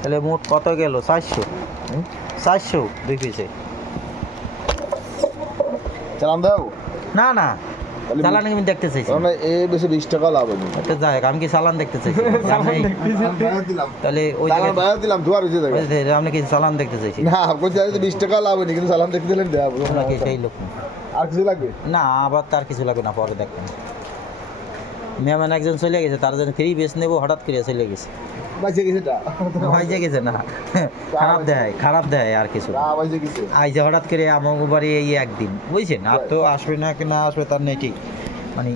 তাহলে মোট কত গেল? 400। 400 2 পিসে। চালান দাও না না, চালান আমি দেখতে চাইছি। মানে এ বেশি 20 টাকা লাভ হবে। এটা যাই, আমি কি চালান দেখতে চাইছি? তাহলে ওই চালান বাইরে দিলাম দুয়ার হইছে দেখো। আপনি কি চালান দেখতে চাইছি? না কই যাই 20 টাকা লাভ হয়নি, কিন্তু চালান দেখতে দিলেন দেব। আপনার কি সেই লোক? আর কিছু লাগবে না, আবার তার কিছু লাগবে না, পরে দেখবেন। মেহমান একজন চলে গেছে, তার জন্য ফ্রি বেস নেবো, হঠাৎ করে চলে গেছে। বাইছে গেছেটা বাইজে গেছে না, খারাপ দেয় আর কিছু। বাইছে গেছে আইজে হঠাৎ করে আমার বাড়ি এই একদিন, বুঝছেন? আর তো আসবে না, কি না আসবে তার নেই ঠিক, মানে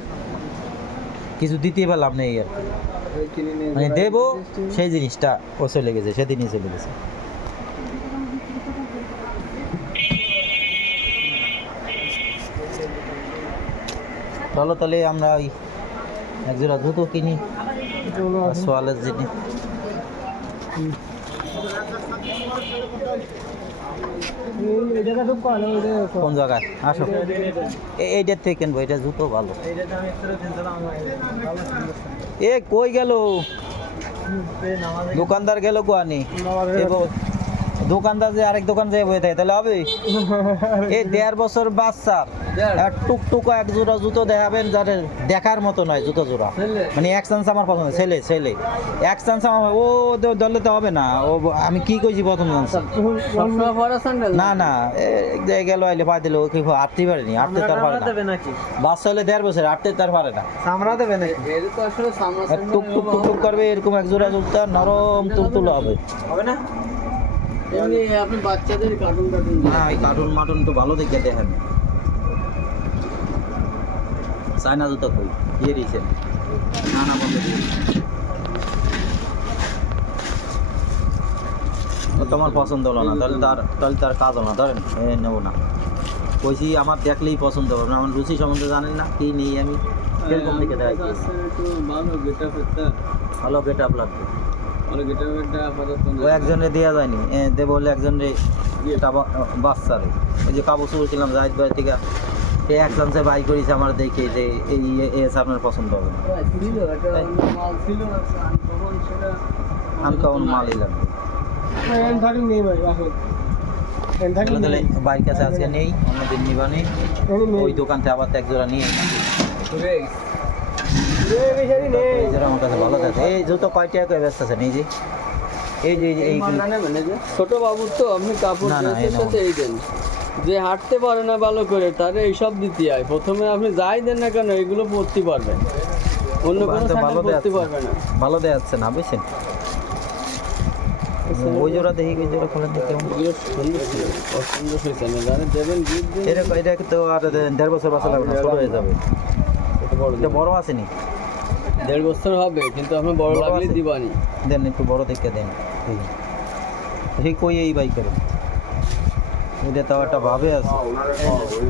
কিছু দিতে পারলাম না এই আর কি। মানে দেবো সেই জিনিসটা ও চলে গেছে, সেদিনই চলে গেছে। চলো তাহলে আমরা ওই একজোড়া জুতো কিনি, সোয়ালের জিনিস। কোন জায়গায়? আসো, এইটার থেকে কিনবো, এটা জুতো ভালো। এ কই গেল দোকানদার? গেল কোয়ানি? দোকানদার যে আরেক দোকান যায় বয়ে থাকে, তাহলে হবে? এই 1.5 বছর বাচ্চার টুকটুক এক জোড়া জুতো দেখাবেন, যাদের দেখার মতো নয় জুতো জোড়া, মানে এক চান্স আমার পছন্দ। ছেলে এক চান্স আমার, ও দলে তো হবে না। ও আমি কি কইছি প্রথম জানছি না না, গেল আইলে পা দিল, ও কি আটতে পারেনি, আটতে তার পারে না। বাচ্চা হলে 1.5 বছর, আটতে তার পারে না। সামরা দেবে নাকি? টুক টুক করবে, এরকম এক জোড়া জুতো নরম তুলতুলো হবে না? এমনি আপনি বাচ্চাদের কার্টুন না, এই কার্টুন মাটুন তো ভালো দেখে দেখেন। চায়না জুতো কই দিয়ে দিয়েছে? না বন্ধ দিয়ে তোমার পছন্দ হলো না, তাহলে তার কাজ হলো না, ধরেন নেবো না। কইছি আমার দেখলেই পছন্দ হবে না, আমার রুচি সম্বন্ধে জানেন না, কি নেই আমি কিরকম দিকে দেখাই। ভালো গেট আপ লাগবে। ও একজনে দেওয়া যায়নি, দেবো বলে একজনে বাচ্চারে, ওই যে কাবু চুর ছিলাম জাহিদ ভাই থেকে, সে এক চান্সে বাই করেছে আমার দেখে যে এই আপনার পছন্দ হবে না। আনকমন মালই লাগবে। তাহলে বাইক কাছে আজকে নেই, অন্যদিন নিবানি, ওই দোকান থেকে আবার এক জোড়া নিয়ে আমার কাছে ভালো থাকে। এই জুতো কয় টাকা করে ব্যস্ত আছেন? এই যে ছোট বাবুর তো আপনি কাপড় ড্রেসের সাথে এই দেন, যে হাঁটতে পারে না ভালো করে, তারে এইসব দিতে হয়। প্রথমে আপনি যাই দেন না কেন, এগুলো পরতে পারবেন, অন্য কোনো স্যান্ডেল পরতে পারবে না। ভালো দেওয়া যাচ্ছে না, বুঝছেন? ওই জোড়া দেখি, ওই জোড়া খোলেন দেখি কেমন পছন্দ হয়েছে না, জানেন দেবেন এটা তো আর 1.5 বছর বাচ্চা লাগবে না, ছোট হয়ে যাবে। এটা বড় আসেনি? 1.5 বছর হবে, কিন্তু আপনি বড় লাগলে দিবানি। দেন একটু বড় দেখে দেন। ঠিক কই এই বাইকের এটা তো একটা ভাবে আছে,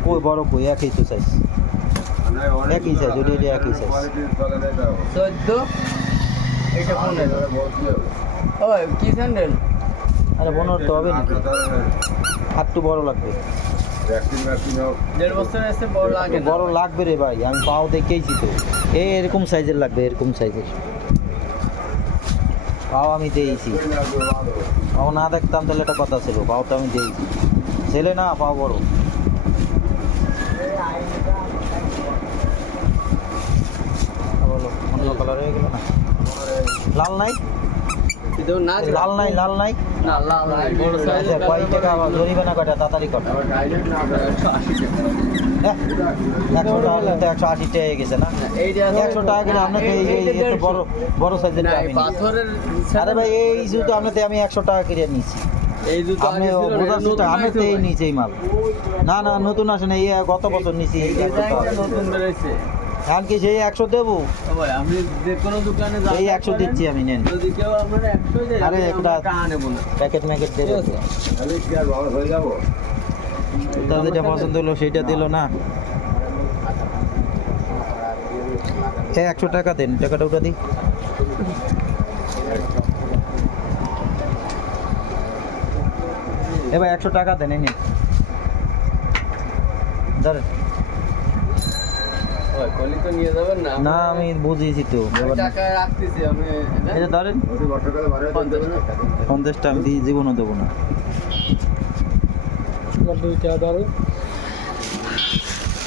কই বড় কই? একই তো সাইজ, একই সাইজ, ওটা একই সাইজ। 14 এটা কোন ওই কি স্যান্ডেল? আরে 15 তো হবে নাকি? আর একটু বড় লাগবে। 1.5 বছর এসে বড় লাগে না। বড় লাগবে রে ভাই, আমি পাও দেখেইছি তো, এরকম সাইজের লাগবে, এরকম সাইজের পাও আমি দিয়েছি। পাও না দেখতাম তাহলে একটা কথা ছিল, পাও তো আমি দিয়েছি, ছেলে না পাও বড়। বলো অন্য কালার হয়ে গেল না? লাল নাই? লাল নাই? লাল নাই? না লাল নাই, বড় সাইজের। কয় টাকা জরিমানা কটা? তাড়াতাড়ি কটা? 100 টাকা হলে তো 180 টাকা হয়ে গেছে না? 100 টাকা গেলে আপনার বড় সাইজের পাথরের। আরে ভাই এই জুতো আপনাতে আমি 100 টাকা কিনে নিয়েছি। এই জুতো আপনি আমি তো এই নিচে এই মাল। না নতুন আসে না, এই গত বছর নিয়েছি। নতুন বেরোইছে। এখন কি সেই 100 দেবো? আপনি যে কোনো দোকানে এই 100 দিচ্ছি আমি, নেন। যদি কেউ আপনার 100 দেয়, আরে একটা নেব না। প্যাকেট দেবো, তার যেটা পছন্দ হলো সেইটা দিল না। 100 টাকা দেন, টাকাটা ওটা দিই। এবার 100 টাকা দেন, এই নিন ধরেন। হয়, কলি তো নিয়ে যাবেন না। না আমি বুঝিয়েছি তো আমি টাকা রাখতেছি, আমি এটা ধরেন বর্ষাকালে ভালো 50টা আমি দিয়ে জীবনও দেবো না।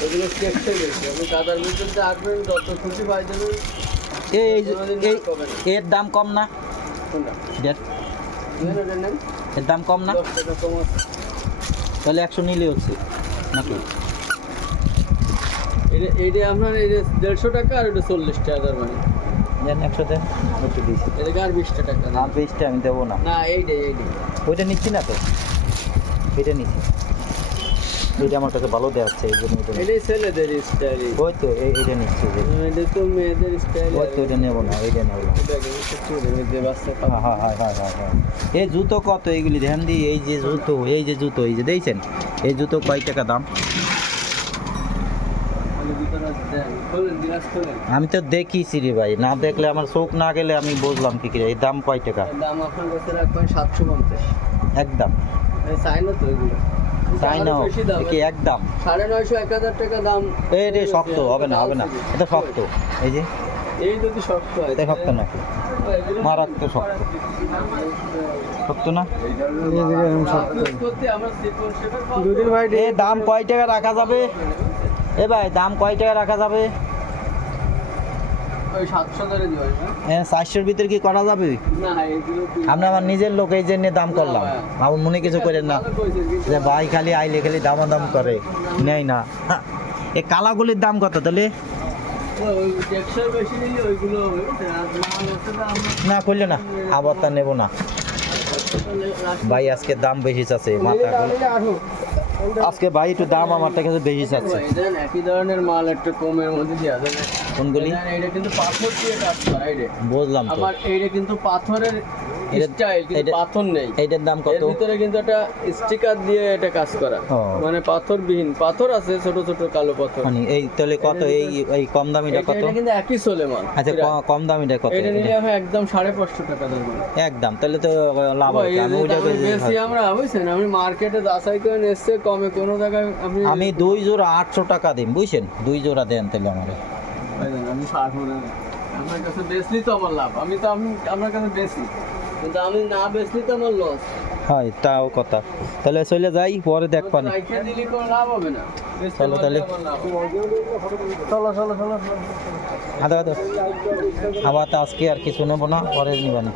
এগুলো কেটে গেছে, আপনি কাদার ভিতরে আসবেন, যত খুশি পাই যাবেন। এর দাম কম না? কোনটা? দেখ, নেন, এটা নেন। এর দাম কম না? 10 টাকা কম আছে। তাহলে 100 নিলে হচ্ছে নাকি? এইটা আপনার এই যে 150 টাকা আর ওটা 40 টাকা তার মানে। দেন 100 দেন, একটু দিয়েছি। এটাকে আর 20 টাকা দেন। আর 20টা আমি দেবো না। না এইটাই। ওইটা নিচ্ছি না তো, এটা নিচ্ছি। এটা আমার কাছে ভালো দেওয়া হচ্ছে, এই জন্য এটা নিচ্ছি। এটাই ছেলেদের স্টাইল। ওই তো এইটা নিচ্ছি যে। এটা তো মেয়েদের স্টাইল। ওই তো এটা নেবো না, এইটা নেবো না। হ্যাঁ। এই জুতো কত এইগুলি ধ্যান দিই, এই যে জুতো এই যে দেখছেন, এই জুতো কয় টাকা দাম? আমি তো দেখিছি রে ভাই, না দেখলে আমার চোখ না গেলে আমি বুঝলাম কি করে। এই দাম কয় টাকা? দাম আপনার কাছে রাখবেন 750। একদম চাই না তো এগুলো, তাই না? বেশি দাম। কি একদম? 950 1000 টাকা দাম। এই রে শক্ত হবে না, এটা শক্ত। এই যে এই যদি শক্ত হয় এটা শক্ত নাকি? মারাত্মক শক্ত। শক্ত না? দুদিন ভাই এ দাম কয় টাকা রাখা যাবে? এ ভাই দাম কয় টাকা রাখা যাবে? ওই 700 ধরে দিবেন না? 400-র ভিতরে কি করা যাবে? না এগুলো আপনি আমার নিজের লোক, এই জন্য দাম করলাম। আমার মনে কিছু করেন না যে ভাই খালি আইলে খালি দামাদাম করে, নেই না। এই কালাগুলির দাম কত তাহলে? ওই টেক্সচার বেশি নিলে ওইগুলো হবে। আর মাল হচ্ছে তো আমরা না করলে না, আবার তা নেবো না ভাই। আজকে দাম বেশি চাচ্ছে, মাথা আজকে ভাই একটু দাম আমার কাছে বেশি চাচ্ছে। দেন একই ধরনের মাল একটু কমের মধ্যে দেওয়া যাবে। কোনগুলি? এটা কিন্তু পাথর দিয়ে কাজ করা। এইটা বুঝলাম তো। আবার এইটা কিন্তু পাথরের স্টাইল, কিন্তু পাথর নেই। এইটার দাম কত? এর ভিতরে কিন্তু একটা স্টিকার দিয়ে এটা কাজ করা, ও। মানে পাথরবিহীন। পাথর আছে ছোট ছোট কালো পাথর। মানে এই তাহলে কত? এই কম দামিটা কত? এটা কিন্তু একই চলে মাল। আচ্ছা কম দামিটা কত? এটা নিলে আমি একদম 550 টাকা দেবো। একদম, তাহলে তো লাভ ভাই, হবে। এই আমি যে ওইটা দামে বেশি আমরা বুঝছেন, আমি মার্কেটে যাচাই করে এসছে কমে কোনো জায়গায় আপনি। আমি 2 জোড়া 800 টাকা দিন, বুঝছেন? 2 জোড়া দেন তাহলে আমার। আমি 60 আপনার কাছে বেচলি তো আমার লাভ। আমি তো আপনার কাছে বেশি, কিন্তু আমি না বেচলি তো আমার লস। হয় তাও কথা। তাহলে চলে যাই, পরে দেখবান। রাইখে দিলে কোনো লাভ হবে না। বেচতে চলো তাহলে। পারলে আমার লাভ হবে। চলো। আদা আবার তো আজকে আর কিছু নেবো না, পরে নিবানি।